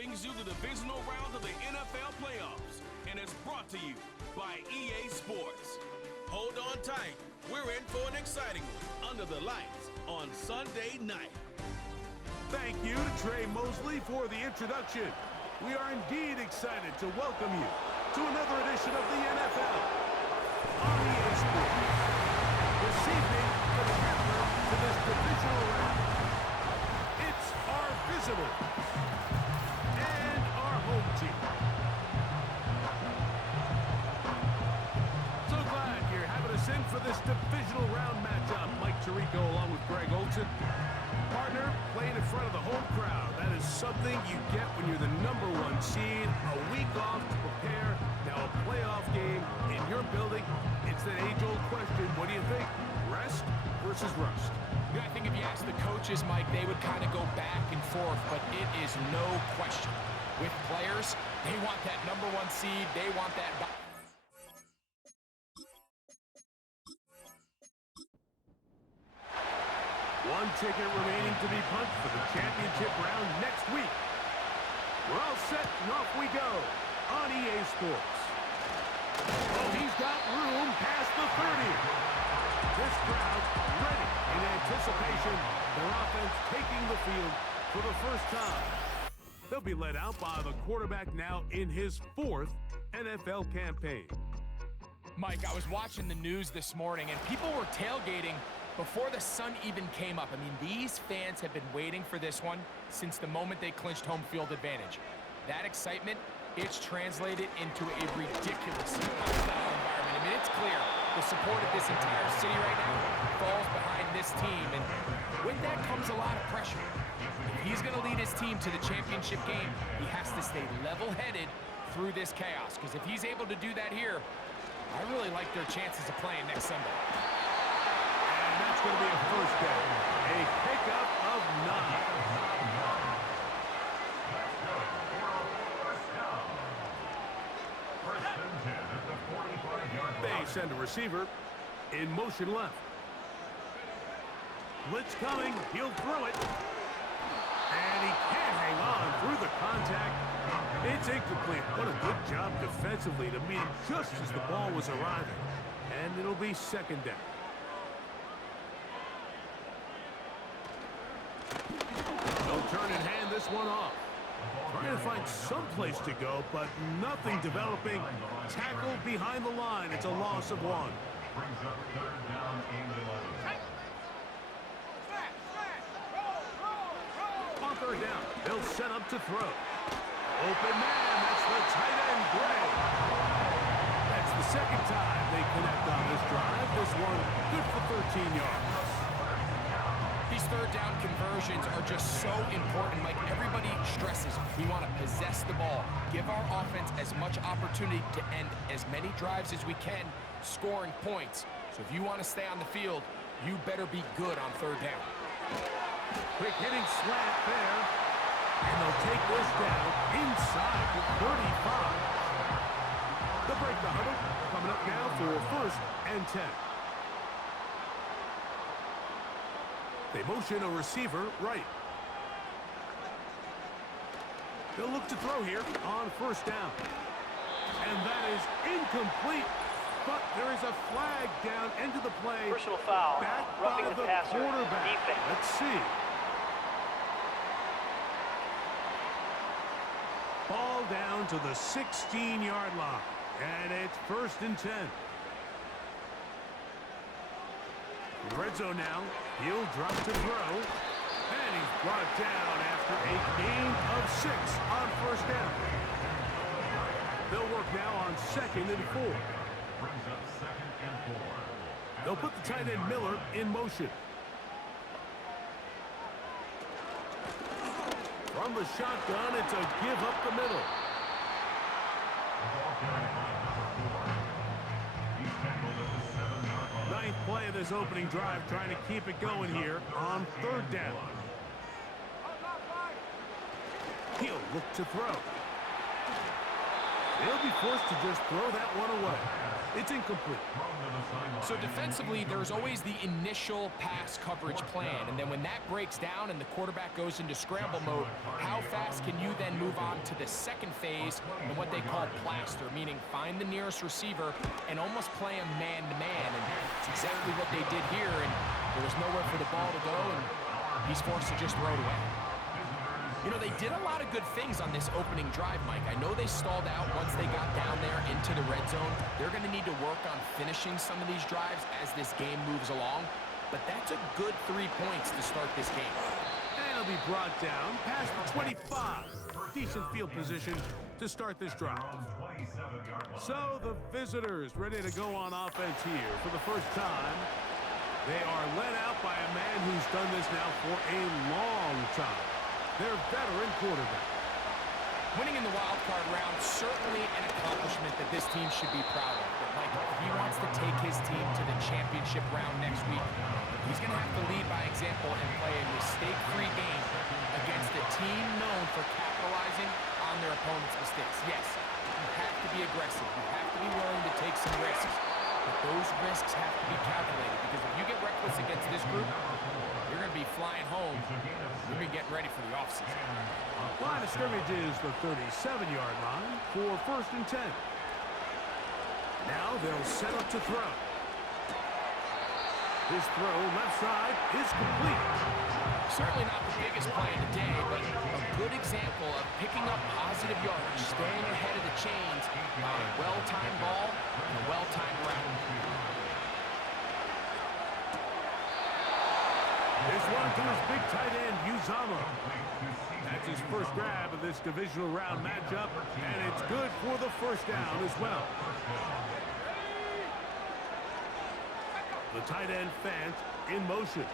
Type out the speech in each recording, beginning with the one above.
brings you the divisional round of the NFL playoffs and is brought to you by EA Sports. Hold on tight. We're in for an exciting one under the lights on Sunday night. Thank you to Trey Mosley for the introduction. We are indeed excited to welcome you to another edition of the NFL on EA Sports. This evening, the capper to this divisional round. It's our visitors and our home team. So glad you're having us in for this divisional round matchup. Mike Tirico along with Greg Olson. Partner, playing in front of the home crowd. That is something you get when you're the #1 seed. A week off to prepare. Now a playoff game in your building. It's that age-old question. What do you think? Rest versus rust? Yeah, I think if you ask the coaches, Mike, they would kind of go back and forth, but it is no question. With players, they want that #1 seed. They want that. One ticket remaining to be punched for the championship round next week. We're all set and off we go on EA Sports. Oh, he's got room past the 30. This crowd ready in anticipation. Their offense taking the field for the first time. They'll be led out by the quarterback now in his 4th NFL campaign. Mike, I was watching the news this morning, and people were tailgating before the sun even came up. I mean, these fans have been waiting for this one since the moment they clinched home field advantage. That excitement, it's translated into a ridiculous hostile environment. I mean, it's clear the support of this entire city right now falls behind this team, and with that comes a lot of pressure. If he's going to lead his team to the championship game, he has to stay level-headed through this chaos, because if he's able to do that here, I really like their chances of playing next Sunday. That's going to be a first down. A pickup of 9. They send a receiver in motion left. Blitz coming. He'll throw it. And he can't hang on through the contact. It's incomplete. What a good job defensively to meet him just as the ball was arriving. And it'll be second down. They'll turn and hand this one off. Trying to find some place to go, but nothing developing. Tackled behind the line. It's a loss of 1. Brings up 3rd down and 11. On 3rd down, they'll set up to throw. Open man, that's the tight end, Gray. That's the second time they connect on this drive. This one good for 13 yards. These 3rd down conversions are just so important. Like everybody stresses, we want to possess the ball, give our offense as much opportunity to end as many drives as we can, scoring points. So if you want to stay on the field, you better be good on 3rd down. Quick hitting slant there. And they'll take this down inside the 35. They'll break the huddle. Coming up now for 1st and 10. They motion a receiver right. They'll look to throw here on 1st down. And that is incomplete. But there is a flag down into the play. Personal foul. Back Roughing by the the passer. quarterback. Defense. Let's see. Ball down to the 16-yard line. And it's 1st and 10. Red zone now. He'll drop to throw. And he's brought down after a gain of 6 on 1st down. They'll work now on 2nd and 4. Brings up 2nd and 4. They'll put the tight end Miller in motion. From the shotgun, it's a give up the middle. He's tackled at the 7-yard line. 9th play of this opening drive, trying to keep it going here on 3rd down. He'll look to throw. They'll be forced to just throw that one away. It's incomplete. So defensively, there's always the initial pass coverage plan, and then when that breaks down and the quarterback goes into scramble mode, how fast can you then move on to the second phase and what they call plaster, meaning find the nearest receiver and almost play him man-to-man, and it's exactly what they did here, and there was nowhere for the ball to go, and he's forced to just throw it away. You know, they did a lot of good things on this opening drive, Mike. I know they stalled out once they got down there into the red zone. They're going to need to work on finishing some of these drives as this game moves along. But that's a good 3 points to start this game. And it'll be brought down past the 25. Decent field position to start this drive. So the visitors ready to go on offense here for the first time. They are led out by a man who's done this now for a long time. Their veteran quarterback. Winning in the wild card round, certainly an accomplishment that this team should be proud of. But Mike, if he wants to take his team to the championship round next week, he's going to have to lead by example and play a mistake-free game against a team known for capitalizing on their opponent's mistakes. Yes, you have to be aggressive. You have to be willing to take some risks. But those risks have to be calculated, because if you get reckless against this group, you're going to be flying home. You're going to be getting ready for the offseason. Line of scrimmage is the 37-yard line for 1st and 10. Now they'll set up to throw. His throw left side is complete. Certainly not the biggest play of the day, but a good example of picking up positive yardage, staying ahead of the chains by a well-timed ball and a well-timed route. This one to his big tight end, Uzama. That's his first grab of this divisional round matchup, and it's good for the first down as well. The tight end Fant in motion.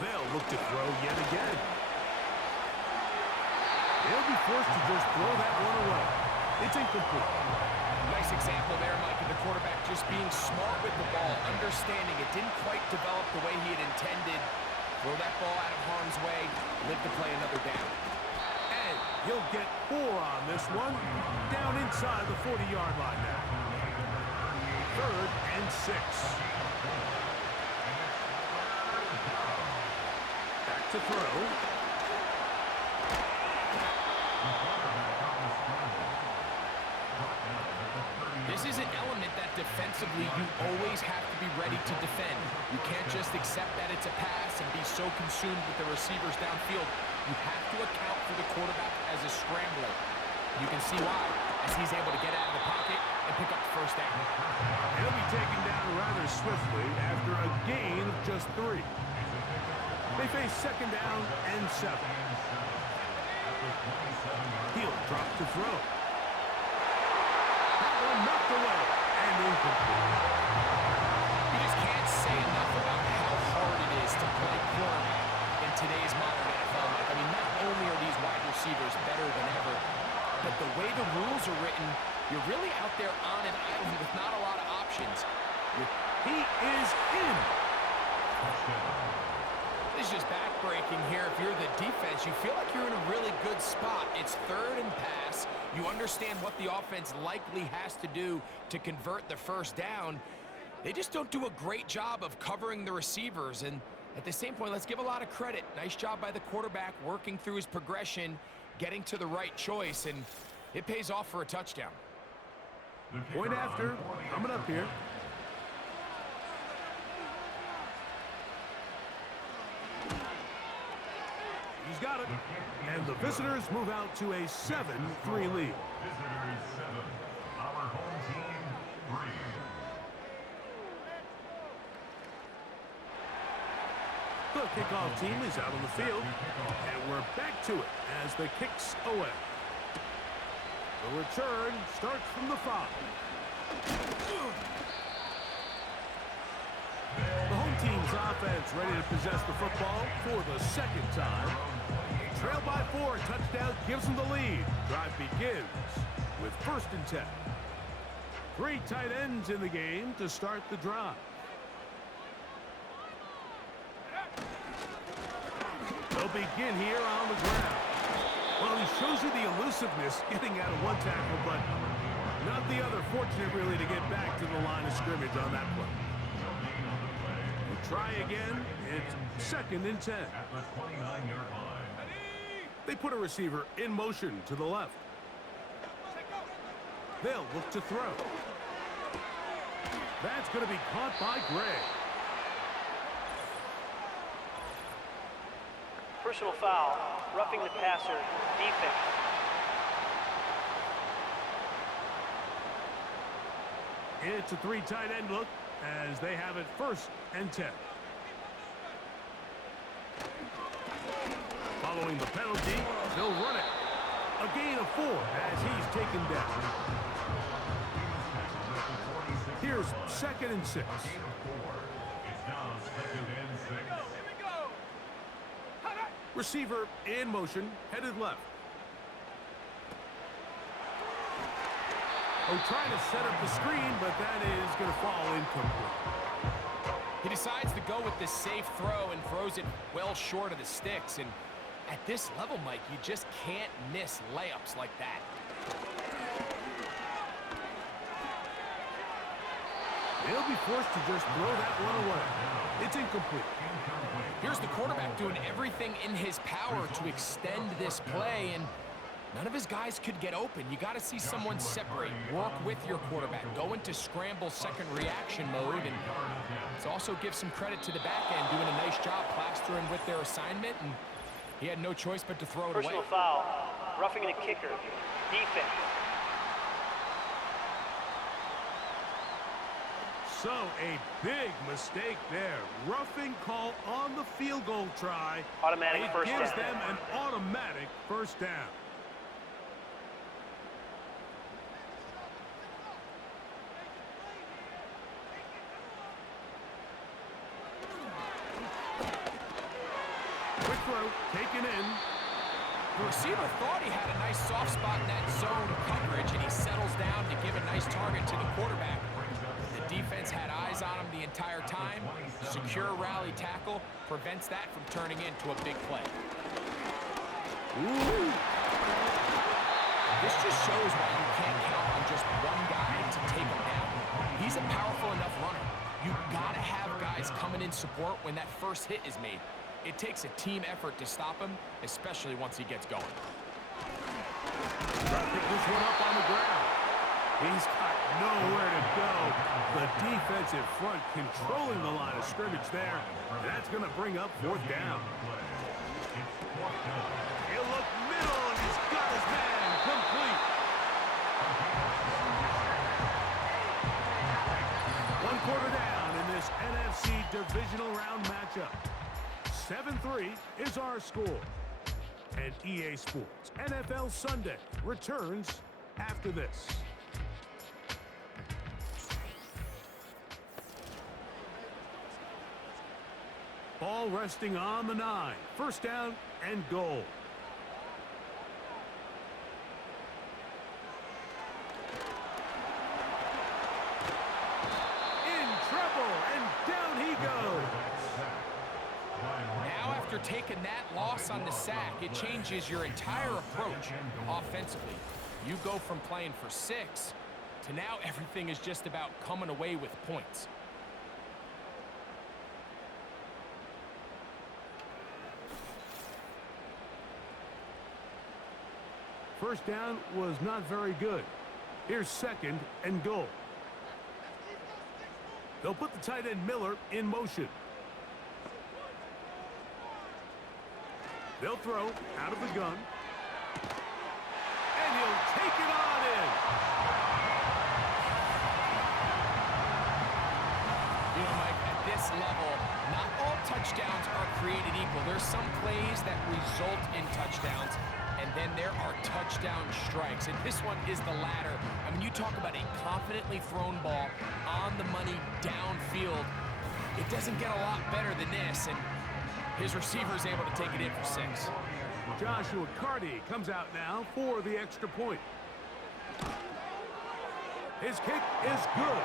They'll look to throw yet again. They'll be forced to just throw that one away. It's incomplete. Nice example there, Mike, of the quarterback just being smart with the ball, understanding it didn't quite develop the way he had intended. Throw that ball out of harm's way, live to play another down. And he'll get 4 on this one. Down inside the 40-yard line now. 3rd and 6. Back to throw. This is an element that defensively you always have to be ready to defend. You can't just accept that it's a pass and be so consumed with the receivers downfield. You have to account for the quarterback as a scrambler. You can see why, as he's able to get out of the pocket and pick up the first down. He'll be taken down rather swiftly after a gain of just 3. They face 2nd down and 7. He'll drop to throw. That one knocked away and incomplete. You just can't say enough about how hard it is to play quarterback in today's modern NFL. I mean, not only are these wide receivers better than ever, but the way the rules are written, you're really out there on an island with not a lot of options. He is in. This is just backbreaking here. If you're the defense, you feel like you're in a really good spot. It's 3rd and pass. You understand what the offense likely has to do to convert the first down. They just don't do a great job of covering the receivers. And at the same point, let's give a lot of credit. Nice job by the quarterback working through his progression, getting to the right choice, and it pays off for a touchdown. Point after, coming up here. He's got it. And the visitors move out to a 7-3 lead. Visitors 7, our home team 3. The kickoff team is out on the field, and we're back to it as the kick's away. The return starts from the 5. The home team's offense ready to possess the football for the 2nd time. Trail by 4, touchdown gives them the lead. Drive begins with 1st and 10. 3 tight ends in the game to start the drive. They'll begin here on the ground. Well, he shows you the elusiveness getting out of one tackle, but Not the other fortunate, really, to get back to the line of scrimmage on that play. We'll try again. It's 2nd and 10. At the 29-yard line. They put a receiver in motion to the left. They'll look to throw. That's going to be caught by Gray. Personal foul, roughing the passer, defense. It's a 3 tight end look as they have it 1st and 10. Following the penalty, they'll run it. A gain of 4 as he's taken down. Here's 2nd and 6. It's now 2nd and 6. Receiver in motion, headed left. Oh, trying to set up the screen, but that is going to fall incomplete. He decides to go with this safe throw and throws it well short of the sticks. And at this level, Mike, you just can't miss layups like that. He'll be forced to just throw that one away. It's incomplete. Here's the quarterback doing everything in his power to extend this play, and none of his guys could get open. You got to see someone separate, work with your quarterback, go into scramble second reaction mode, and to also give some credit to the back end, doing a nice job plastering with their assignment, and he had no choice but to throw it away. Personal foul, roughing the kicker, defense. So a big mistake there. Roughing call on the field goal try. Automatic it first gives down. them an automatic first down. Quick throw, taken in. The receiver thought he had a nice soft spot in that zone coverage, and he settles down to give a nice target to the quarterback. The defense had eyes on him the entire time. Secure rally tackle prevents that from turning into a big play. Ooh. This just shows why you can't count on just one guy to take him down. He's a powerful enough runner. You've got to have guys coming in support when that first hit is made. It takes a team effort to stop him, especially once he gets going. Trying to pick this one up on the ground. He's got nowhere to go. The defensive front controlling the line of scrimmage there. And that's going to bring up 4th down. He'll look middle, and he's got his man complete. 1 quarter down in this NFC divisional round matchup. 7-3 is our score. And EA Sports NFL Sunday returns after this. Ball resting on the 9. 1st down and goal. In trouble, and down he goes. Now, after taking that loss on the sack, it changes your entire approach offensively. You go from playing for 6 to now everything is just about coming away with points. First down was not very good. Here's 2nd and goal. They'll put the tight end Miller in motion. They'll throw out of the gun. And he'll take it on in. You know, Mike, at this level, not all touchdowns are created equal. There's some plays that result in touchdowns, and then there are touchdown strikes. And this one is the latter. I mean, you talk about a confidently thrown ball on the money downfield. It doesn't get a lot better than this, and his receiver's able to take it in for 6. Joshua Carty comes out now for the extra point. His kick is good.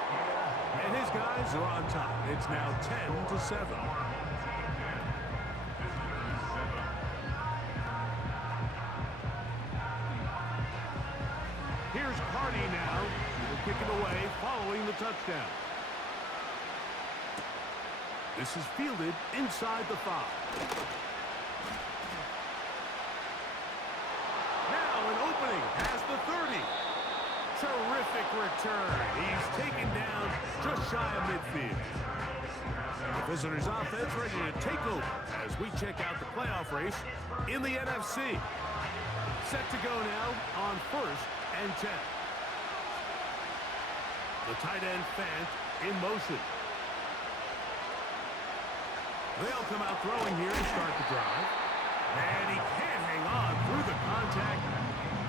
And his guys are on top. It's now 10-7. Here's Carty now kick it away following the touchdown. This is fielded inside the 5. Now an opening past the 30. Terrific return. He's taken down just shy of midfield. The visitors' offense ready to take over as we check out the playoff race in the NFC. Set to go now on 1st and 10. The tight end Fant in motion. They'll come out throwing here to start the drive. And he can't hang on through the contact.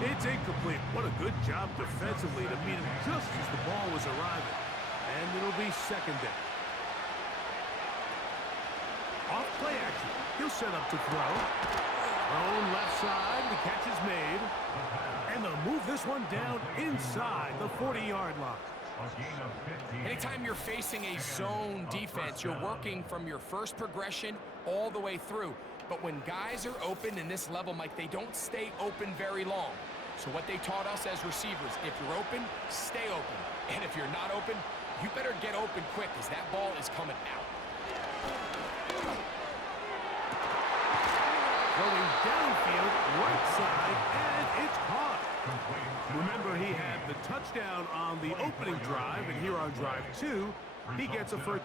It's incomplete. What a good job defensively to meet him just as the ball was arriving. And it'll be 2nd down. Off play action. He'll set up to throw. Thrown left side. The catch is made. And they'll move this one down inside the 40-yard line. Anytime you're facing a zone defense, you're working from your first progression all the way through. But when guys are open in this level, Mike, they don't stay open very long. So what they taught us as receivers, if you're open, stay open. And if you're not open, you better get open quick because that ball is coming out. Going downfield, right side, and it's caught. Remember, he had the touchdown on the opening drive, and here on drive 2, he gets a first.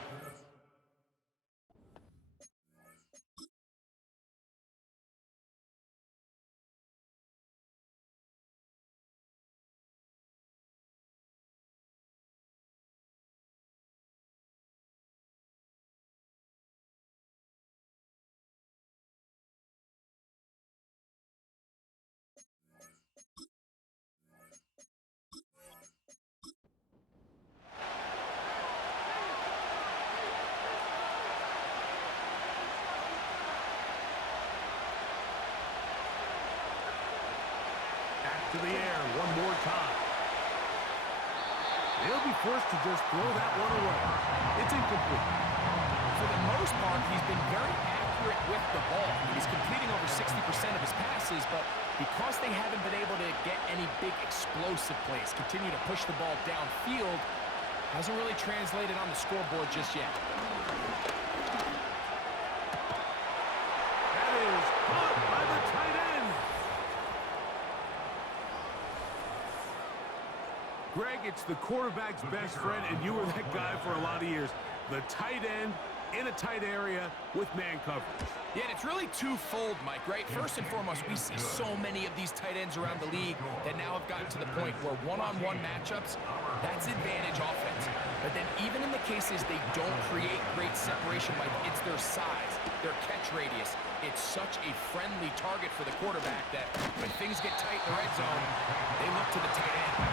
To the air one more time. He'll be forced to just throw that one away. It's incomplete. For the most part, he's been very accurate with the ball. He's completing over 60% of his passes, but because they haven't been able to get any big explosive plays, continue to push the ball downfield, hasn't really translated on the scoreboard just yet. That is caught by the tight end. Greg, it's the quarterback's best friend, and you were that guy for a lot of years. The tight end in a tight area with man coverage. Yeah, and it's really twofold, Mike, right? First and foremost, we see so many of these tight ends around the league that now have gotten to the point where one-on-one matchups, that's advantage offense. But then even in the cases they don't create great separation, Mike, it's their size, their catch radius. It's such a friendly target for the quarterback that when things get tight in the red zone, they look to the tight end.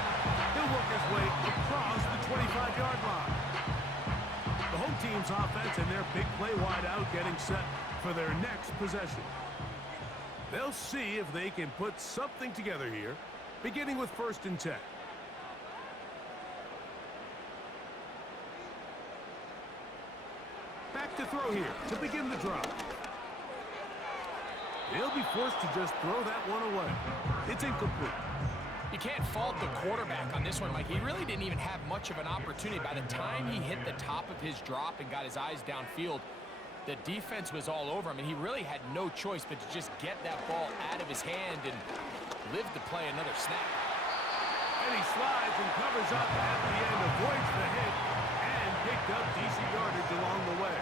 He'll work his way across the 25-yard line. The home team's offense and their big play wide out getting set for their next possession. They'll see if they can put something together here, beginning with 1st and 10. Back to throw here to begin the drive. They'll be forced to just throw that one away. It's incomplete. You can't fault the quarterback on this one, Mike. He really didn't even have much of an opportunity. By the time he hit the top of his drop and got his eyes downfield, the defense was all over him, and he really had no choice but to just get that ball out of his hand and live to play another snap. And he slides and covers up at the end, avoids the hit, and picked up decent yardage along the way.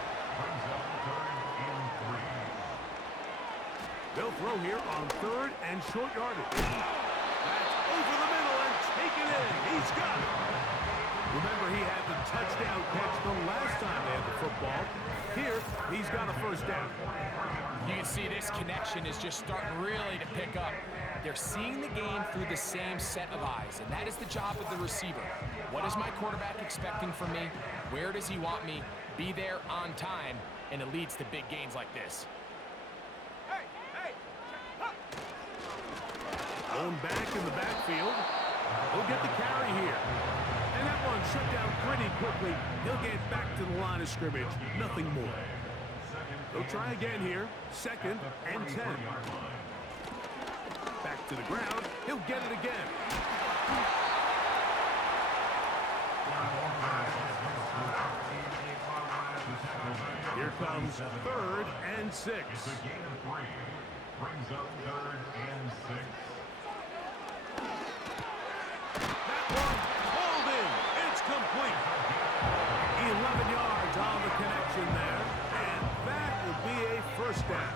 They'll throw here on 3rd and short yardage. That's over the middle and taken in. He's got it. Remember, he had the touchdown catch the last time they had the football. Here, he's got a 1st down. You can see this connection is just starting really to pick up. They're seeing the game through the same set of eyes, and that is the job of the receiver. What is my quarterback expecting from me? Where does he want me? Be there on time, and it leads to big gains like this. Going back in the backfield. He'll get the carry here. And that one shut down pretty quickly. He'll get back to the line of scrimmage. Nothing more. They'll try again here. 2nd and 10. Back to the ground. He'll get it again. Here comes 3rd and 6. It's a gain of 3. Brings up 3rd and 6. That one pulled in. It's complete. 11 yards on the connection there. And that will be a first down.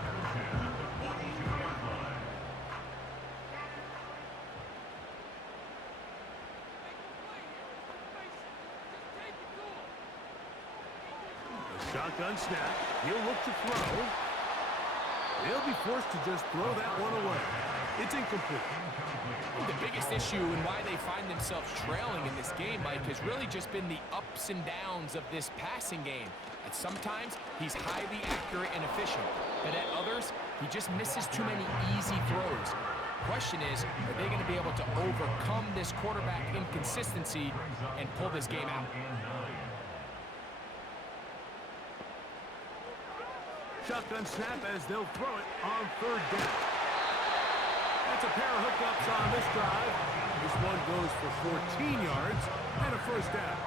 Shotgun snap. He'll look to throw. He'll be forced to just throw that one away. It's incomplete. The biggest issue and why they find themselves trailing in this game, Mike, has really just been the ups and downs of this passing game. At sometimes, he's highly accurate and efficient, but at others, he just misses too many easy throws. Question is, are they going to be able to overcome this quarterback inconsistency and pull this game out? Shotgun snap as they'll throw it on 3rd down. That's a pair of hookups on this drive. This one goes for 14 yards and a first down.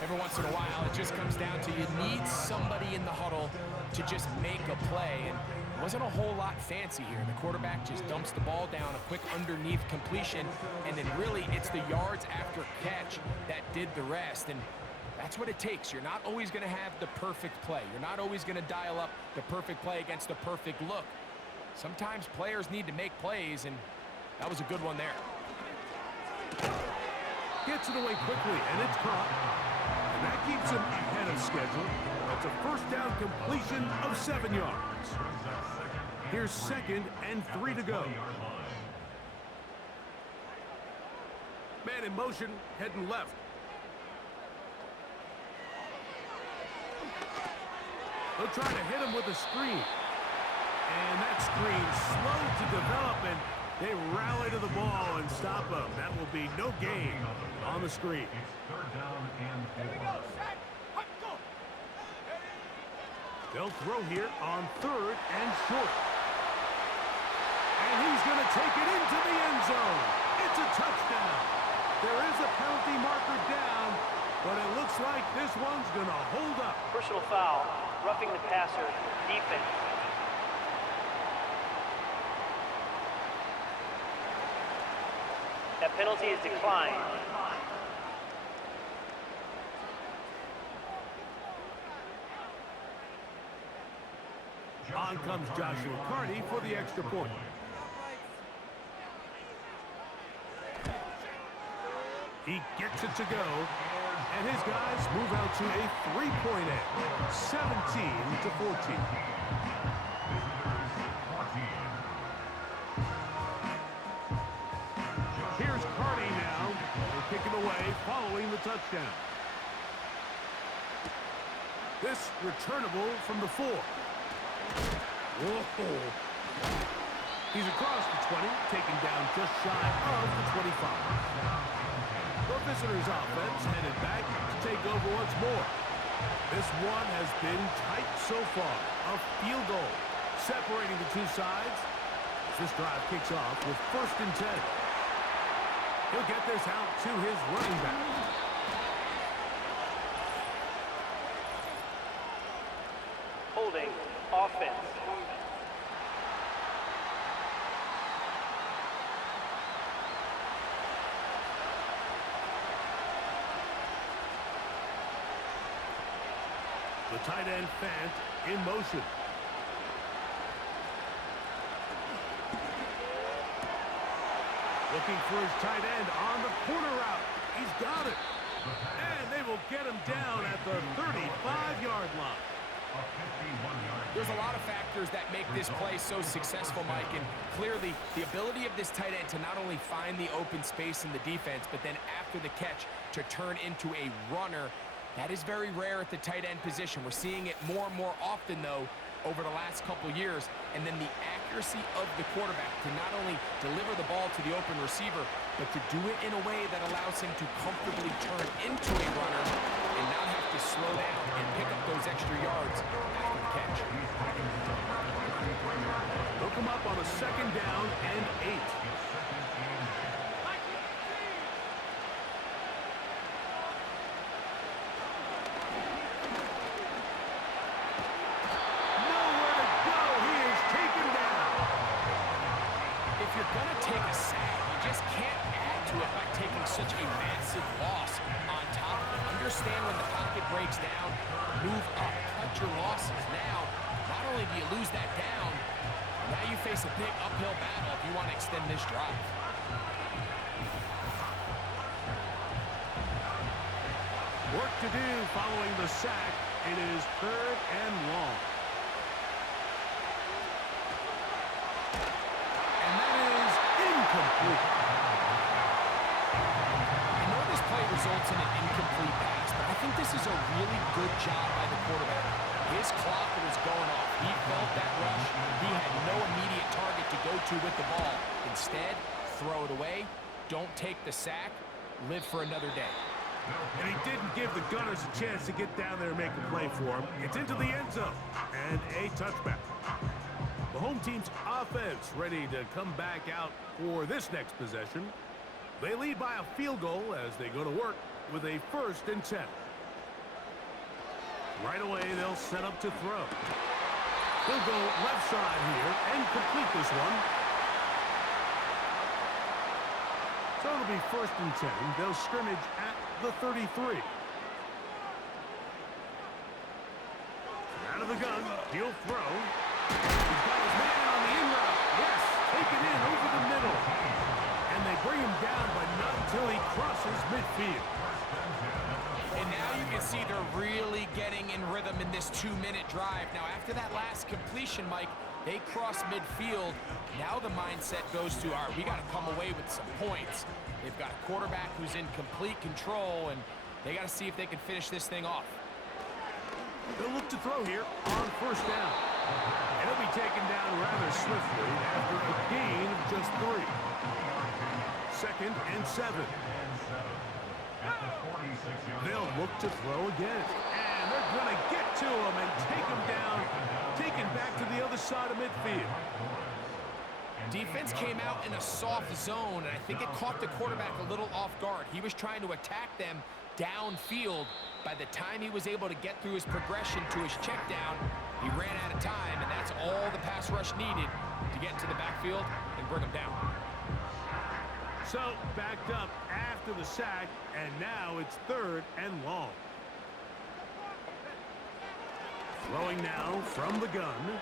Every once in a while, it just comes down to you need somebody in the huddle to just make a play. And it wasn't a whole lot fancy here. The quarterback just dumps the ball down, a quick underneath completion, and then really it's the yards after catch that did the rest. And that's what it takes. You're not always going to have the perfect play. You're not always going to dial up the perfect play against the perfect look. Sometimes players need to make plays, and that was a good one there. Gets it away quickly, and it's caught. And that keeps him ahead of schedule. That's a first down completion of 7 yards. Here's 2nd and 3 to go. Man in motion, heading left. They'll try to hit him with a screen. And that screen slow to develop, and they rally to the ball and stop him. That will be no gain on the screen. It's 3rd down and 4. They'll throw here on 3rd and short. And he's going to take it into the end zone. It's a touchdown. There is a penalty marker down, but it looks like this one's going to hold up. Personal foul, roughing the passer, defense. That penalty is declined. On comes Joshua Carney for the extra point. He gets it to go, and his guys move out to a 3-point edge, 17-14. Here's Carney now. They'll kick it away following the touchdown. This returnable from the 4. Whoa. He's across the 20, taken down just shy of the 25. The visitors' offense headed back to take over once more. This one has been tight so far. A field goal separating the two sides as this drive kicks off with 1st and 10. He'll get this out to his running back. Holding, offense. The tight end Fant in motion. Looking for his tight end on the corner route. He's got it. And they will get him down at the 35-yard line. There's a lot of factors that make this play so successful, Mike, and clearly the ability of this tight end to not only find the open space in the defense, but then after the catch to turn into a runner. That is very rare at the tight end position. We're seeing it more and more often, though, over the last couple years. And then the accuracy of the quarterback to not only deliver the ball to the open receiver, but to do it in a way that allows him to comfortably turn into a runner and not have to slow down and pick up those extra yards after the catch. They'll come up on a 2nd down and 8. breaks down, move up, cut your losses. Now, not only do you lose that down, now you face a big uphill battle if you want to extend this drive. Work to do following the sack. It is 3rd and long. And that is incomplete. I know this play results in an incomplete pass, but I think this is a really good job by the quarterback. His clock was going off. He felt that rush. He had no immediate target to go to with the ball. Instead, throw it away. Don't take the sack. Live for another day. And he didn't give the Gunners a chance to get down there and make a play for him. It's into the end zone and a touchback. The home team's offense ready to come back out for this next possession. They lead by a field goal as they go to work with a 1st and 10. Right away, they'll set up to throw. They'll go left side here and complete this one. So it'll be 1st and 10. They'll scrimmage at the 33. Out of the gun, he'll throw. He's got his man on the in route. Yes, take it in over the middle. And they bring him down, but not until he crosses midfield. And now you can see they're really getting in rhythm in this 2-minute drive. Now, after that last completion, Mike, they cross midfield. Now the mindset goes to, all right, we got to come away with some points. They've got a quarterback who's in complete control, and they got to see if they can finish this thing off. They'll look to throw here on 1st down. And he'll be taken down rather swiftly after a gain of just 3. 2nd and 7. They'll look to throw again. And they're going to get to him and take him down, take him back to the other side of midfield. Defense came out in a soft zone, and I think it caught the quarterback a little off guard. He was trying to attack them downfield. By the time he was able to get through his progression to his check down, he ran out of time, and that's all the pass rush needed to get into the backfield and bring him down. So, backed up after the sack, and now it's 3rd and long. Throwing now from the gun.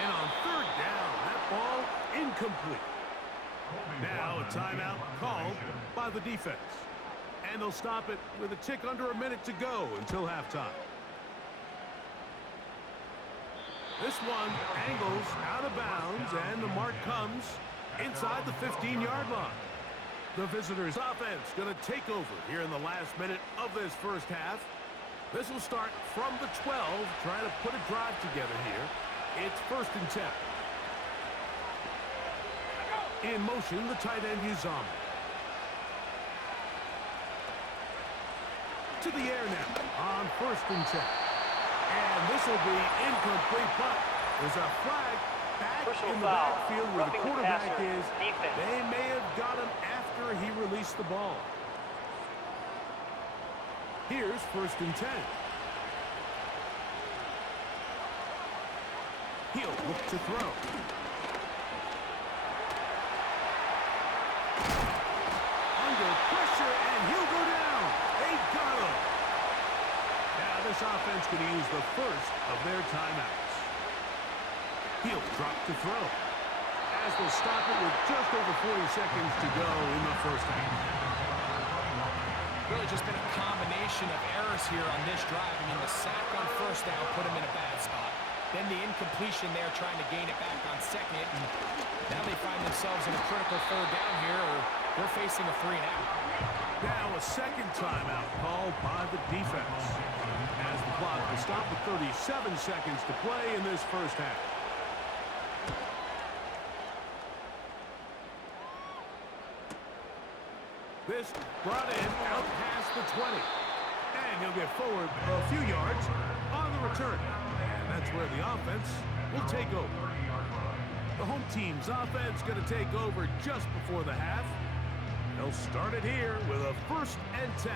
And on 3rd down, that ball incomplete. Now a timeout called by the defense. And they'll stop it with a tick under a minute to go until halftime. This one angles out of bounds, and the mark comes inside the 15-yard line. The visitors' offense going to take over here in the last minute of this first half. This will start from the 12, trying to put a drive together here. It's 1st and 10. In motion, the tight end Uzama. To the air now on 1st and 10. And this will be incomplete, but there's a flag back in the backfield where the quarterback is. They may have got him after he released the ball. Here's 1st and 10. He'll look to throw. Under pressure, and he'll go down. They got him. Now this offense could use the first of their timeouts. He'll drop to throw. As they'll stop it with just over 40 seconds to go in the first half. Really just been a combination of errors here on this drive. I mean, the sack on 1st down put him in a bad spot. Then the incompletion there trying to gain it back on 2nd. And now they find themselves in a critical 3rd down here, or they're facing a 3-and-out. Now a 2nd timeout called by the defense. As the clock will stop with 37 seconds to play in this first half. This brought in out past the 20. And he'll get forward a few yards on the return. And that's where the offense will take over. The home team's offense going to take over just before the half. They'll start it here with a 1st and 10.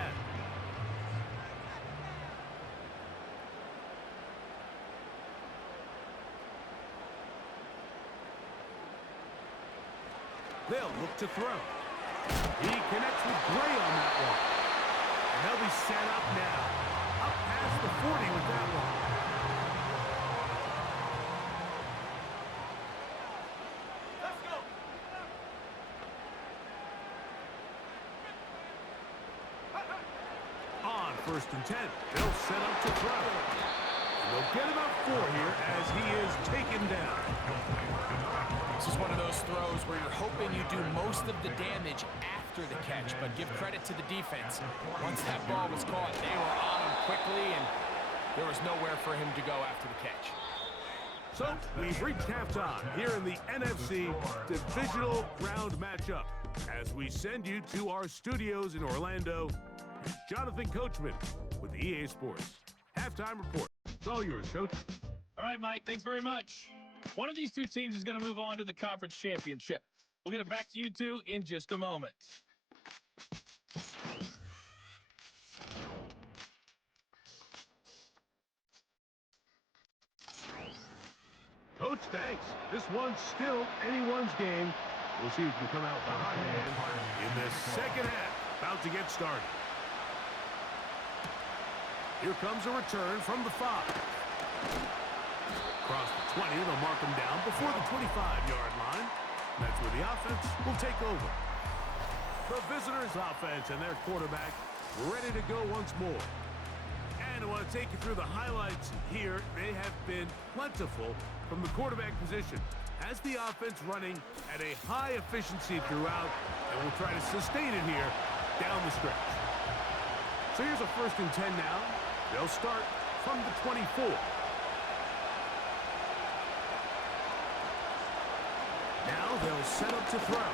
They'll look to throw. He connects with Gray on that one. And they'll be set up now. Up past the 40 with that one. Let's go. On 1st and 10, they'll set up to throw. And they'll get about 4 here as he is taken down. This is one of those throws where you're hoping you do most of the damage after the catch, but give credit to the defense. Once that ball was caught, they were on him quickly, and there was nowhere for him to go after the catch. So, we've reached halftime here in the NFC Divisional Round matchup. As we send you to our studios in Orlando, Jonathan Coachman with EA Sports. Halftime report. It's all yours, Coach. All right, Mike, thanks very much. One of these two teams is going to move on to the conference championship. We'll get it back to you two in just a moment. Coach, thanks. This one's still anyone's game. We'll see who can come out behind in the second half. About to get started. Here comes a return from the 5. Across the 20, they'll mark him down before the 25-yard line. That's where the offense will take over. The visitors' offense and their quarterback ready to go once more. And I want to take you through the highlights here. They have been plentiful from the quarterback position. Has the offense running at a high efficiency throughout, and we'll try to sustain it here down the stretch. So here's a 1st and 10 now. They'll start from the 24. Now they'll set up to throw.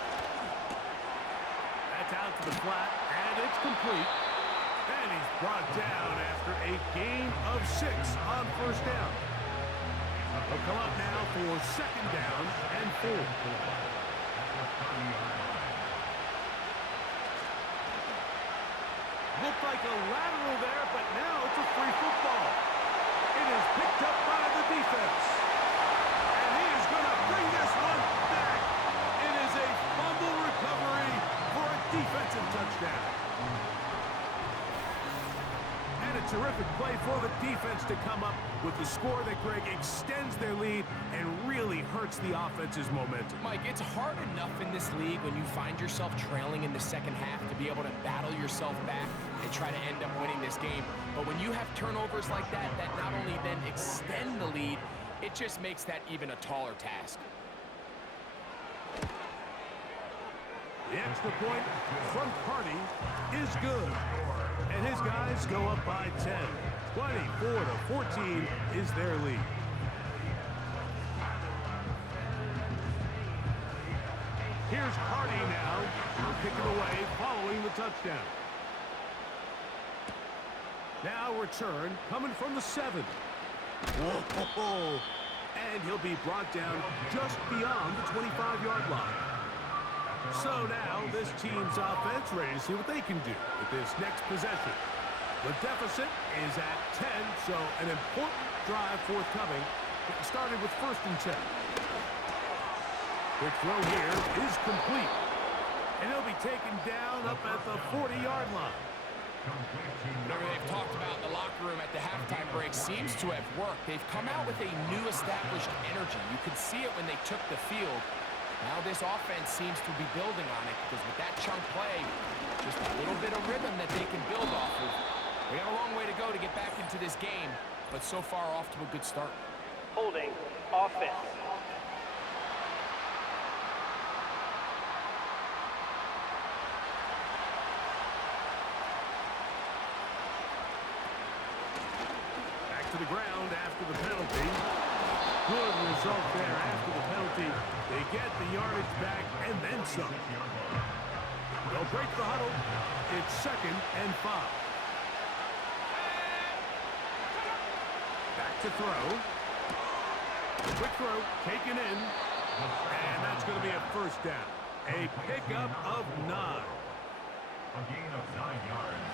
That's out to the flat, and it's complete. And he's brought down after a gain of 6 on 1st down. He'll come up now for 2nd down and 4. Looked like a lateral there, but now it's a free football. It is picked up by the defense. And he is going to bring this one back. It is a fumble recovery for a defensive touchdown. And a terrific play for the defense to come up with the score that, Greg, extends their lead and really hurts the offense's momentum. Mike, it's hard enough in this league when you find yourself trailing in the second half to be able to battle yourself back and try to end up winning this game. But when you have turnovers like that not only then extend the lead, it just makes that even a taller task. The extra point from Carney is good. And his guys go up by 10. 24-14 is their lead. Here's Carney now. He'll kick it away following the touchdown. Now return coming from the 7. Whoa! And he'll be brought down just beyond the 25-yard line. So now this team's offense ready to see what they can do with this next possession. The deficit is at 10, so an important drive forthcoming. Getting started with 1st and 10. Quick throw here is complete. And he'll be taken down up at the 40-yard line. Whatever they've talked about in the locker room at the halftime break seems to have worked. They've come out with a new established energy. You could see it when they took the field. Now this offense seems to be building on it because with that chunk play, just a little bit of rhythm that they can build off of. We got a long way to go to get back into this game, but so far off to a good start. Holding offense. Back to the ground after the penalty. Good result there after the penalty. They get the yardage back and then some. They'll break the huddle. It's 2nd and 5. Back to throw. Quick throw taken in. And that's going to be a 1st down. A pickup of 9. A gain of 9 yards.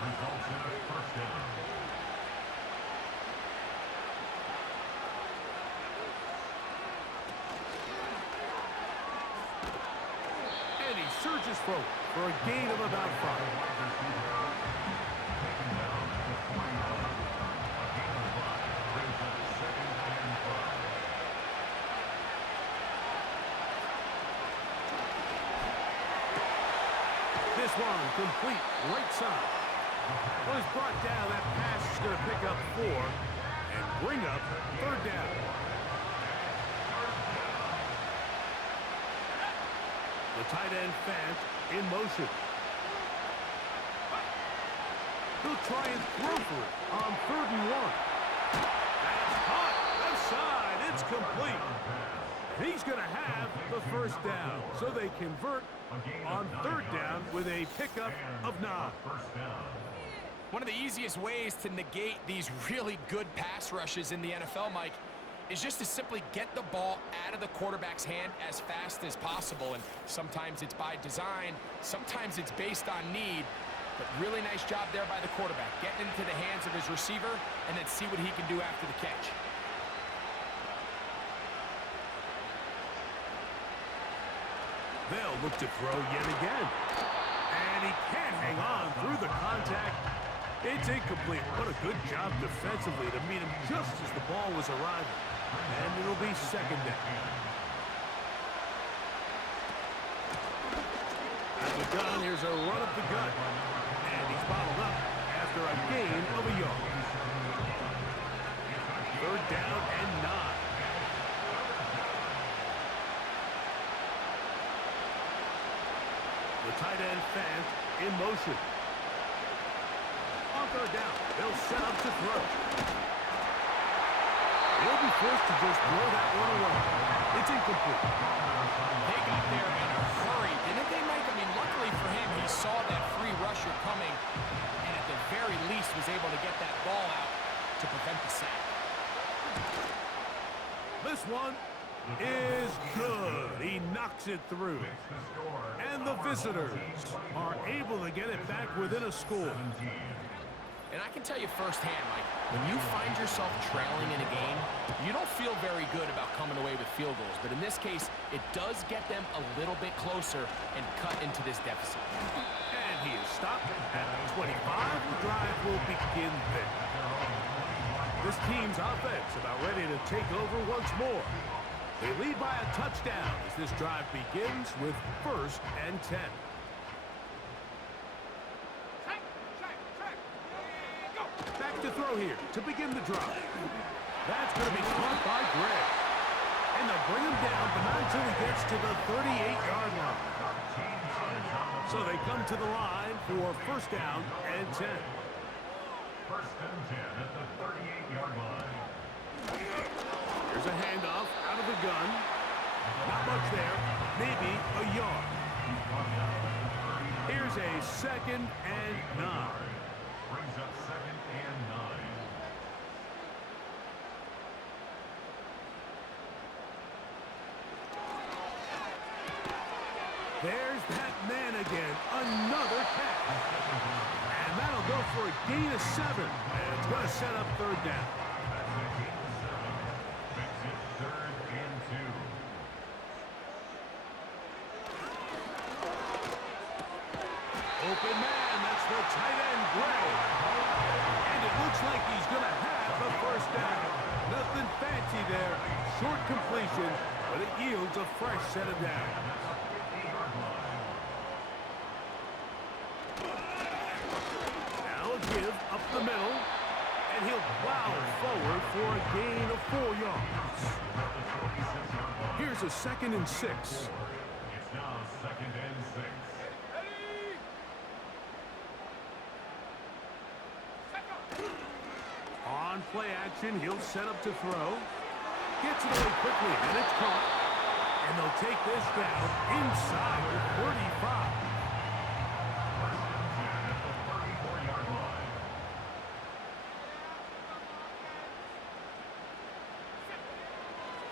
Results in a 1st down. And he surges forward for a gain of about 5. This one complete right side. Was brought down. That pass is going to pick up 4 and bring up third down. The tight end Fant in motion. He'll try and throw for it on 3rd and 1. That's caught. Left side. It's complete. He's going to have the first down. So they convert on 3rd down with a pickup of 9. One of the easiest ways to negate these really good pass rushes in the NFL, Mike, is just to simply get the ball out of the quarterback's hand as fast as possible. And sometimes it's by design, sometimes it's based on need. But really nice job there by the quarterback, getting into the hands of his receiver and then see what he can do after the catch. They'll look to throw yet again. And he can't hang on through the contact. It's incomplete. What a good job defensively to meet him just as the ball was arriving. And it'll be 2nd down. At the gun, here's a run up the gut. And he's bottled up after a gain of a yard. 3rd down and 9. The tight end Fant in motion. On 3rd down, they'll set up to throw. He'll be forced to just throw that one away. It's incomplete. They got there in a hurry, didn't they, Mike? I mean, luckily for him, he saw that free rusher coming and at the very least was able to get that ball out to prevent the sack. This one is good. He knocks it through. And the visitors are able to get it back within a score. And I can tell you firsthand, Mike, when you find yourself trailing in a game, you don't feel very good about coming away with field goals. But in this case, it does get them a little bit closer and cut into this deficit. And he is stopped at 25. The drive will begin there. This team's offense about ready to take over once more. They lead by a touchdown as this drive begins with 1st and 10. Back to throw here to begin the drive. That's going to be caught by Gray. And they'll bring him down, but not until he gets to the 38-yard line. So they come to the line for 1st down and 10. 1st and 10 at the 38-yard line. Here's a handoff out of the gun. Not much there. Maybe a yard. Here's a 2nd and 9. Brings up 2nd and 9. There's that man again. Another catch. And that'll go for a gain of 7. And it's going to set up 3rd down. That's a gain of 7. Makes it 3rd and 2. Open man. That's the tight end, Gray. And it looks like he's going to have the 1st down. Nothing fancy there. Short completion, but it yields a fresh set of downs. Now a give up the middle, and he'll plow forward for a gain of 4 yards. Here's a 2nd and 6. It's now 2nd and 6. On play action, he'll set up to throw. Gets it away quickly, and it's caught. And they'll take this down inside the 35. 1st and 10 at the 34-yard line.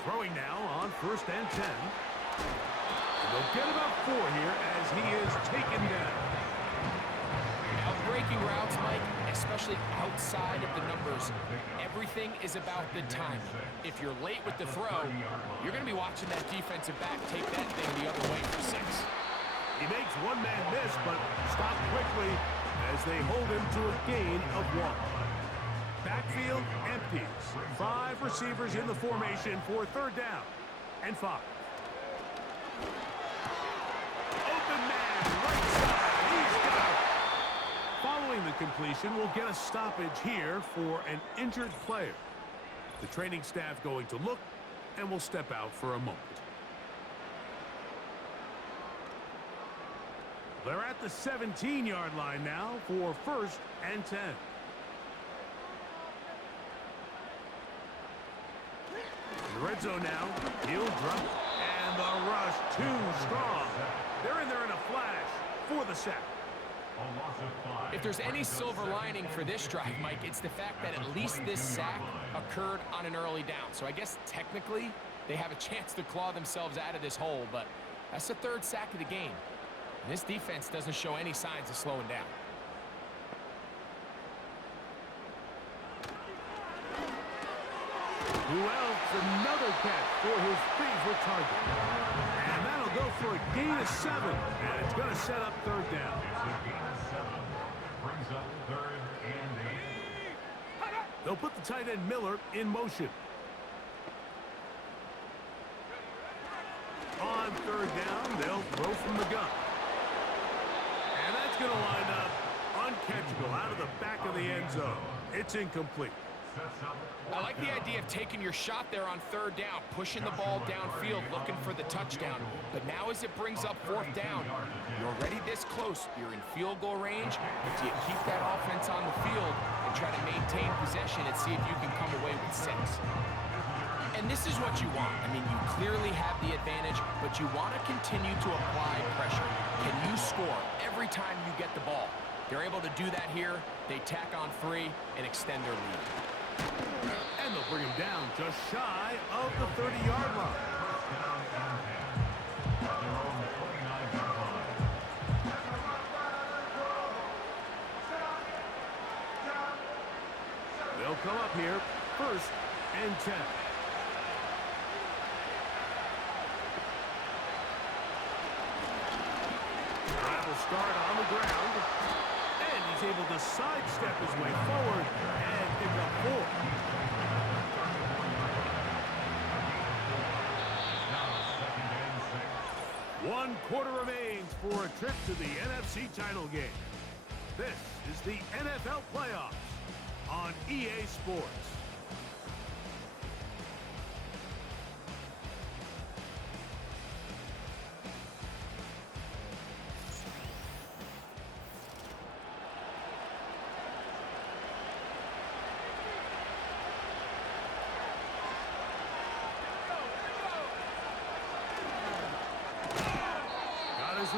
Throwing now on 1st and 10. And they'll get about 4 here as he is taken down. Now, breaking routes, Mike, especially outside of the numbers, everything is about the timing. If you're late with the throw, you're going to be watching that defensive back take that thing the other way for 6. He makes one man miss, but stopped quickly as they hold him to a gain of 1. Backfield empties. 5 receivers in the formation for 3rd down and 5. Open man, right side. He's Following the completion, we'll get a stoppage here for an injured player. The training staff going to look, and will step out for a moment. They're at the 17-yard line now for 1st and 10. In the red zone now, he'll drop it. And the rush too strong. They're in there in a flash for the sack. If there's any silver lining for this drive, Mike, it's the fact that at least this sack occurred on an early down. So I guess technically they have a chance to claw themselves out of this hole, but that's the 3rd sack of the game. And this defense doesn't show any signs of slowing down. Who else? Another catch for his favorite target. And that'll go for a gain of 7. And it's going to set up 3rd down. It's a gain of 7. Brings up 3rd and 8. They'll put the tight end Miller in motion. On 3rd down, they'll throw from the gun. And that's going to line up uncatchable out of the back of the end zone. It's incomplete. I like the idea of taking your shot there on 3rd down, pushing the ball downfield, looking for the touchdown. But now as it brings up 4th down, you're already this close. You're in field goal range. If you keep that offense on the field and try to maintain possession and see if you can come away with 6. And this is what you want. I mean, you clearly have the advantage, but you want to continue to apply pressure. Can you score every time you get the ball? They're able to do that here. They tack on 3 and extend their lead. And they'll bring him down just shy of the 30-yard line. They'll come up here 1st and 10. Drive will start on the ground. And he's able to sidestep his way forward and pick up 4. One quarter remains for a trip to the NFC title game. This is the NFL playoffs on EA Sports.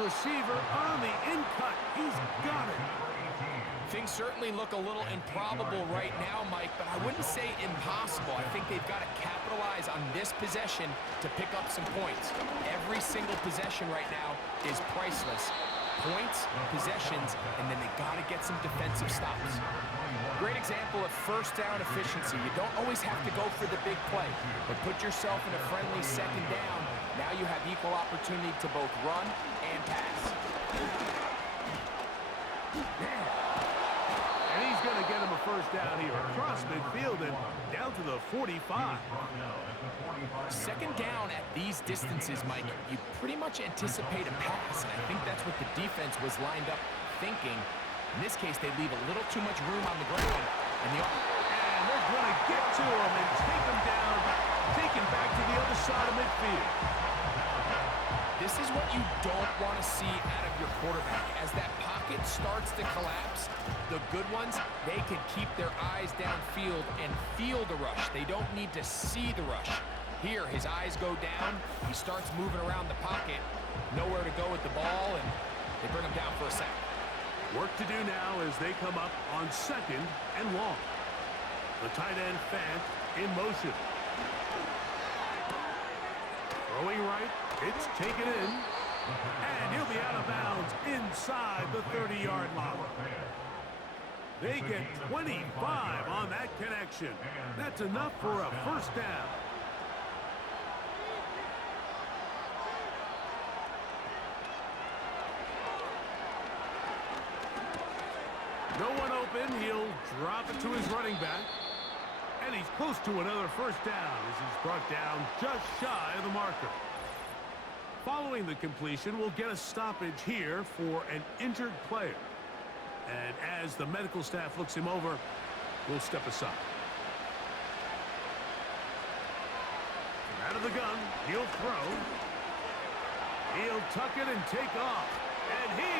Receiver on the in-cut. He's got it. Things certainly look a little improbable right now, Mike, but I wouldn't say impossible. I think they've got to capitalize on this possession to pick up some points. Every single possession right now is priceless. Points, possessions, and then they got to get some defensive stops. Great example of 1st down efficiency. You don't always have to go for the big play, but put yourself in a friendly 2nd down. Now you have equal opportunity to both run and pass. And he's going to get him a 1st down here across midfield and down to the 45. 2nd down at these distances, Mike, you pretty much anticipate a pass, and I think that's what the defense was lined up thinking. In this case, they leave a little too much room on the ground. And they're going to get to him and take him down, take him back to the other side of midfield. This is what you don't want to see out of your quarterback. As that pocket starts to collapse, the good ones, they can keep their eyes downfield and feel the rush. They don't need to see the rush. Here, his eyes go down. He starts moving around the pocket. Nowhere to go with the ball, and they bring him down for a sack. Work to do now as they come up on 2nd and long. The tight end Fant in motion. Throwing right. It's taken in, and he'll be out of bounds inside the 30-yard line. They get 25 on that connection. That's enough for a 1st down. No one open. He'll drop it to his running back. And he's close to another 1st down as he's brought down just shy of the marker. Following the completion, we'll get a stoppage here for an injured player. And as the medical staff looks him over, we'll step aside. Out of the gun, he'll throw. He'll tuck it and take off. And he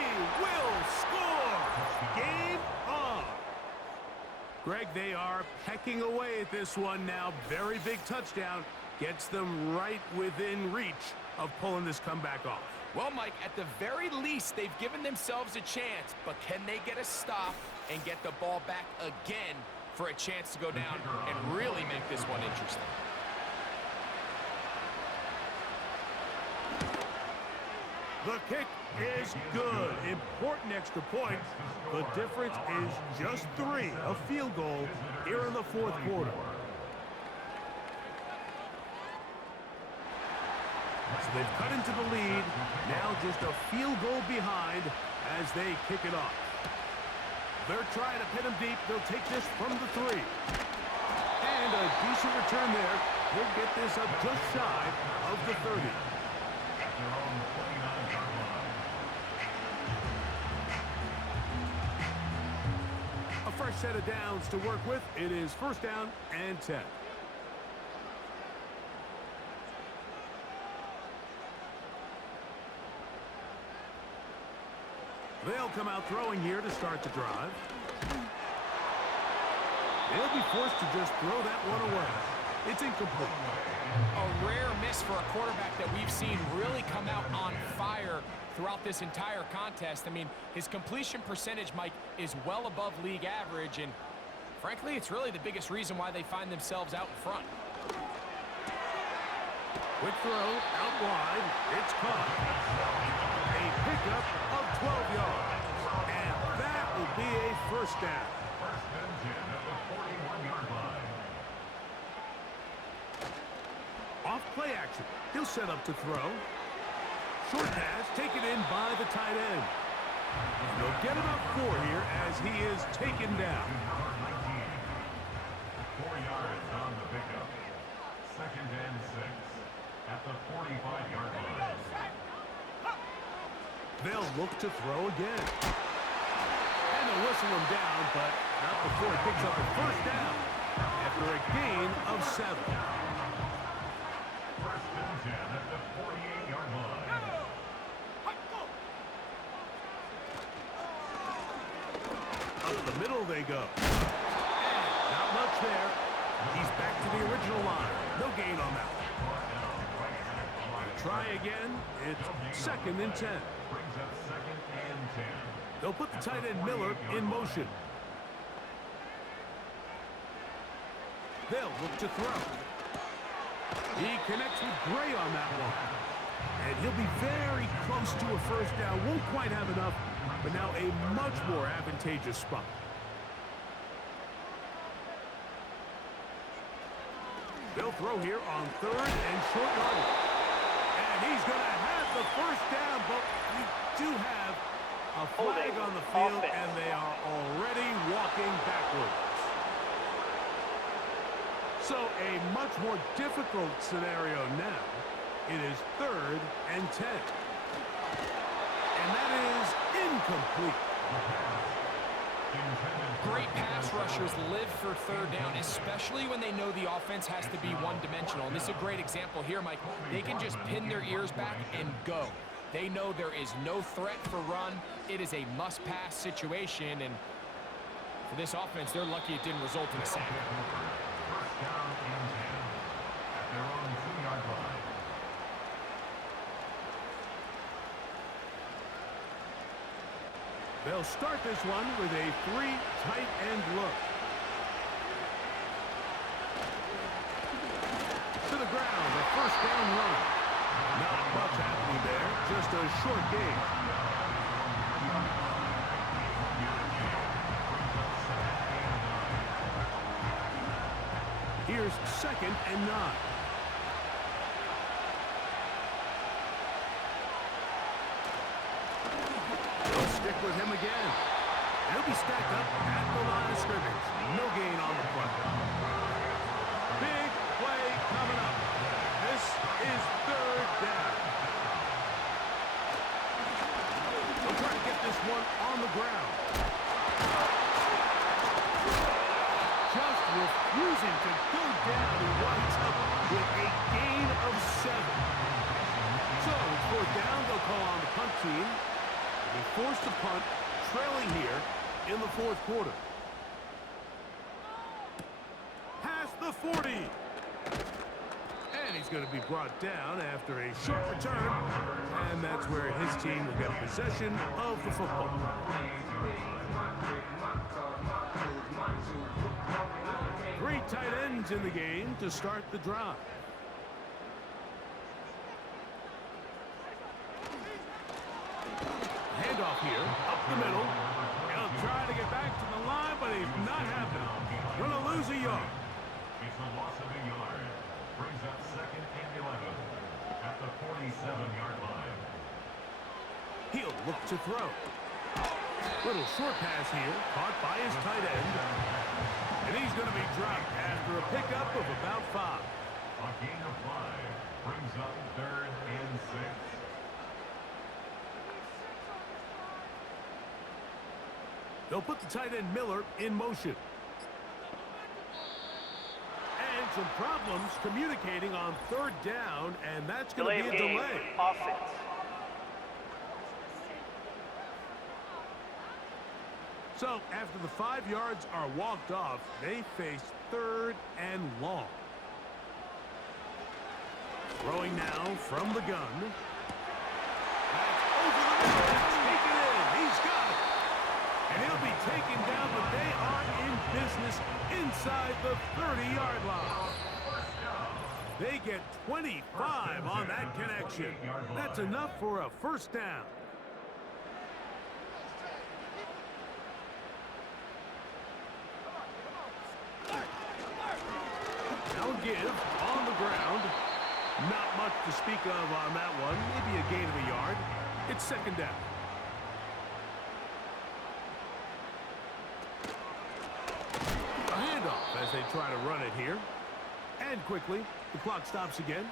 will score! Game on! Greg, they are pecking away at this one now. Very big touchdown. Gets them right within reach of pulling this comeback off. Well, Mike, at the very least, they've given themselves a chance, but can they get a stop and get the ball back again for a chance to go down and really make this one interesting? The kick is good. Important extra point. The difference is just 3. A field goal here in the fourth quarter. So they've cut into the lead. Now just a field goal behind as they kick it off. They're trying to pin him deep. They'll take this from the 3. And a decent return there. He'll get this up just shy of the 30. A fresh set of downs to work with. It is first down and 10. They'll come out throwing here to start the drive. They'll be forced to just throw that one away. It's incomplete. A rare miss for a quarterback that we've seen really come out on fire throughout this entire contest. I mean, his completion percentage, Mike, is well above league average, and frankly, it's really the biggest reason why they find themselves out in front. Quick throw, out wide, it's caught. A pickup of 12 yards, and that will be a first down. First and 10 at the 41-yard line. Off play action, he'll set up to throw. Short pass taken in by the tight end. They'll get about 4 here as he is taken down. 4 yards on the pickup. Second and 6 at the 45-yard line. They'll look to throw again. And they'll whistle him down, but not before he picks up a first down after a gain of 7. First and 10 at the 48-yard line. Up the middle they go. And not much there. He's back to the original line. No gain on that one. Try again. It's second and 10. Brings up second and 10. They'll put the tight end Miller in motion. They'll look to throw. He connects with Gray on that one. And he'll be very close to a first down. Won't quite have enough, but now a much more advantageous spot. They'll throw here on third and short yardage. And he's going to have the first down, but we do have a flag on the field, and they are already walking backwards. So a much more difficult scenario now. It is third and 10. And that is incomplete. Great pass rushers live for third down, especially when they know the offense has to be one-dimensional. And this is a great example here, Mike. They can just pin their ears back and go. They know there is no threat for run. It is a must-pass situation, and for this offense, they're lucky it didn't result in a sack. First down and 10 at their own 2-yard line. They'll start this one with a 3 tight end look. To the ground, a first down run. Not much happening there, just a short gain. Here's second and 9. Stick with him again. He'll be stacked up at the line of scrimmage. No gain on the play. Big play coming up. This is third down. They'll try to get this one on the ground. So it's fourth down. They'll call on the punt team. They force the punt, trailing here in the fourth quarter. Past the 40. And he's going to be brought down after a short return. And that's where his team will get possession of the football. 3 tight ends in the game to start the drive. Handoff here, up the middle. He'll try to get back to the line, but he's not happening. Going to lose a yard. It's a loss of a yard. Brings up 2nd and 11 at the 47-yard line. He'll look to throw. Little short pass here, caught by his tight end. And he's going to be dropped after a pickup of about 5. A gain of 5 brings up 3rd and 6. They'll put the tight end Miller in motion. And some problems communicating on 3rd down, and that's going to be a delay. Offense. So after the 5 yards are walked off, they face 3rd and long. Throwing now from the gun. That's over the middle. Take it in. He's got it. And he'll be taken down, but they are in business inside the 30-yard line. They get 25 on that connection. That's enough for a first down. Now give on the ground. Not much to speak of on that one. Maybe a gain of a yard. It's 2nd down. A handoff as they try to run it here. And quickly, the clock stops again.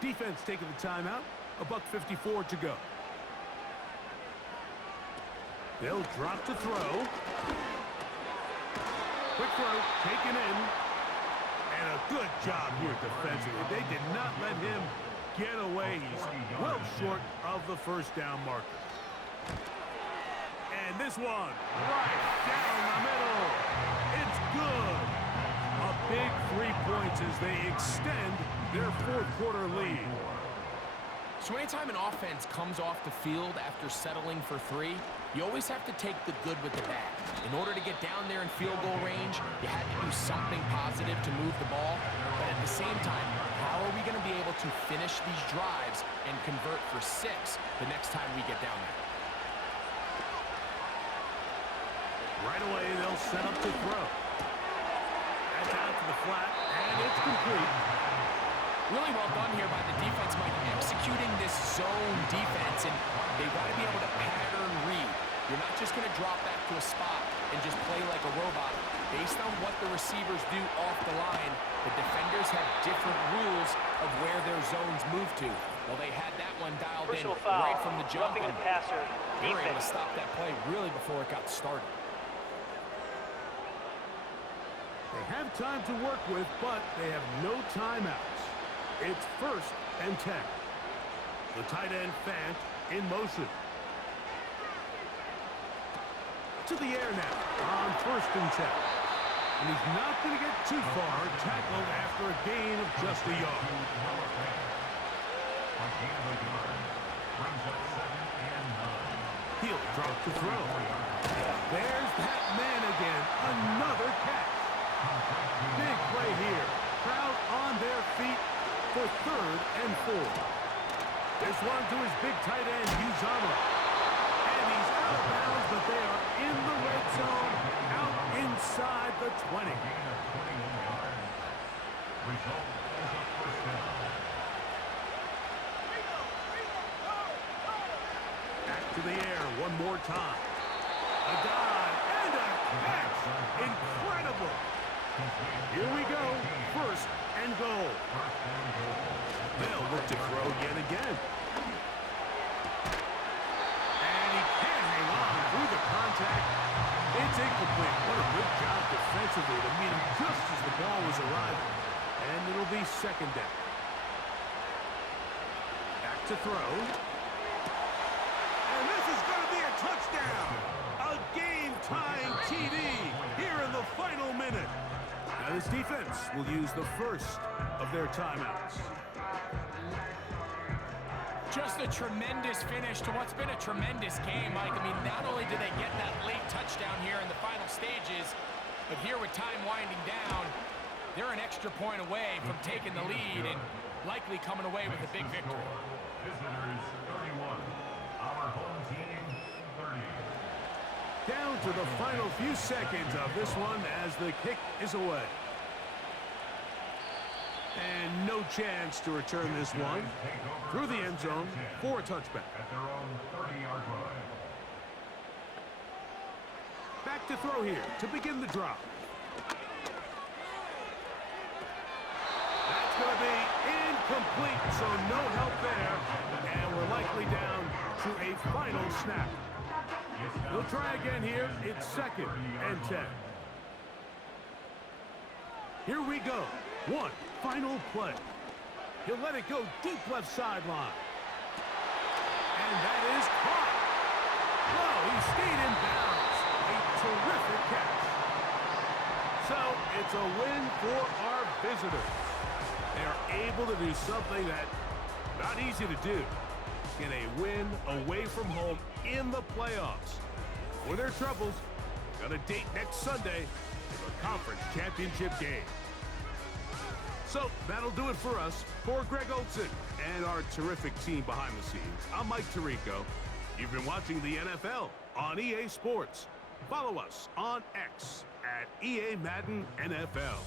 Defense taking the timeout. $1:54 to go. They'll drop to throw. Quick throw, taken in. And a good job here defensively. They did not let him get away. He's well short of the first down marker. And this one, right down the middle. It's good. A big 3 points as they extend their fourth quarter lead. So anytime an offense comes off the field after settling for 3, you always have to take the good with the bad. In order to get down there in field goal range, you had to do something positive to move the ball. But at the same time, how are we going to be able to finish these drives and convert for 6 the next time we get down there? Right away, they'll set up to throw. That's out to the flat, and it's complete. Really well done here by the defense, Mike, executing this zone defense, and they've got to be able to pattern read. You're not just going to drop back to a spot and just play like a robot. Based on what the receivers do off the line, the defenders have different rules of where their zones move to. Well, they had that one dialed in right from the jump, Roughing and the passer. they were able to Defense. stop that play really before it got started. They have time to work with, but they have no timeouts. It's 1st and 10. The tight end Fant in motion. To the air now on 1st and 10. And he's not going to get too far, tackled after a gain of just a yard. He'll drop to throw. There's that man again. Another catch. Big play here. Crowd on their feet for 3rd and 4. This one to his big tight end, Uzama. And he's out of bounds, but they are in the red zone, out inside the 20. Back to the air one more time. A dive and a catch. Incredible. Here we go. 1st and goal. They'll look to throw yet again. And he can't hang on through the contact. It's incomplete. What a good job defensively to meet him just as the ball was arriving. And it'll be 2nd down. to throw. And this is going to be a touchdown. A game-tying TD here in the final minute. Now this defense will use the first of their timeouts. Just a tremendous finish to what's been a tremendous game, Mike. I mean, not only did they get that late touchdown here in the final stages, but here with time winding down, they're an extra point away from taking the lead and likely coming away with a big victory. Visitors 31. Our home team 30. Down to the final few seconds of this one as the kick is away. And no chance to return this one through the end zone for a touchback. At their own 30-yard line. Back to throw here to begin the drop. That's going to be incomplete, so no help there. And we're likely down to a final snap. We'll try again here. It's 2nd and 10. Here we go. One final play. He'll let it go deep left sideline. And that is caught. Well, he stayed in bounds. A terrific catch. So it's a win for our visitors. They're able to do something that not easy to do. Get a win away from home in the playoffs. For their troubles, got a date next Sunday in the conference championship game. So that'll do it for us. For Greg Olson and our terrific team behind the scenes, I'm Mike Tirico. You've been watching the NFL on EA Sports. Follow us on X at EA Madden NFL.